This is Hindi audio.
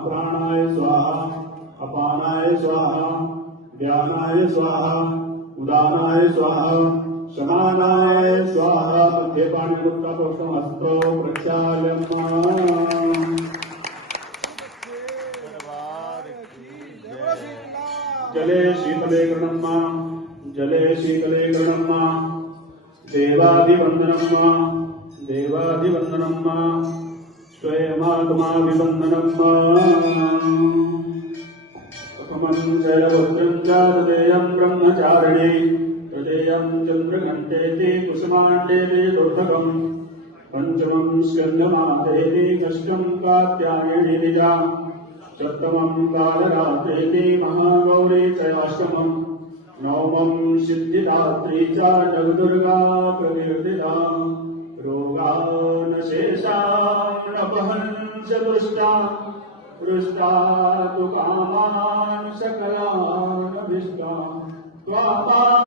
प्राणाय स्वाहा अपानाय स्वाहा व्यानाय स्वाहा उदानाय स्वाहा समानाय स्वाहा मध्ये पाणिमुक्तपुष्पमस्तौ प्रक्षाल्यम् जले शीतले गृह्णम् जले शीतले गृह्णम् देवादिवन्दनम् देवादिवन्दनम् स्वयमात्माभिवन्दनम् प्रथमं जयवज्रं चारुदेयं ब्रह्मचारिणी तृतीयं चन्द्रघण्टेति कुसुमाण्डेति चतुर्थकम् पञ्चमं स्कन्धमातेति षष्ठं कात्यायनी निजा सप्तमं कालरात्रेति महागौरी च नवमं सिद्धिदात्री च जगदुर्गा प्रकीर्तिता रोगान् शेषान् अपहंस दुष्टा तु कामान् सकलान् अभीष्टान् त्वां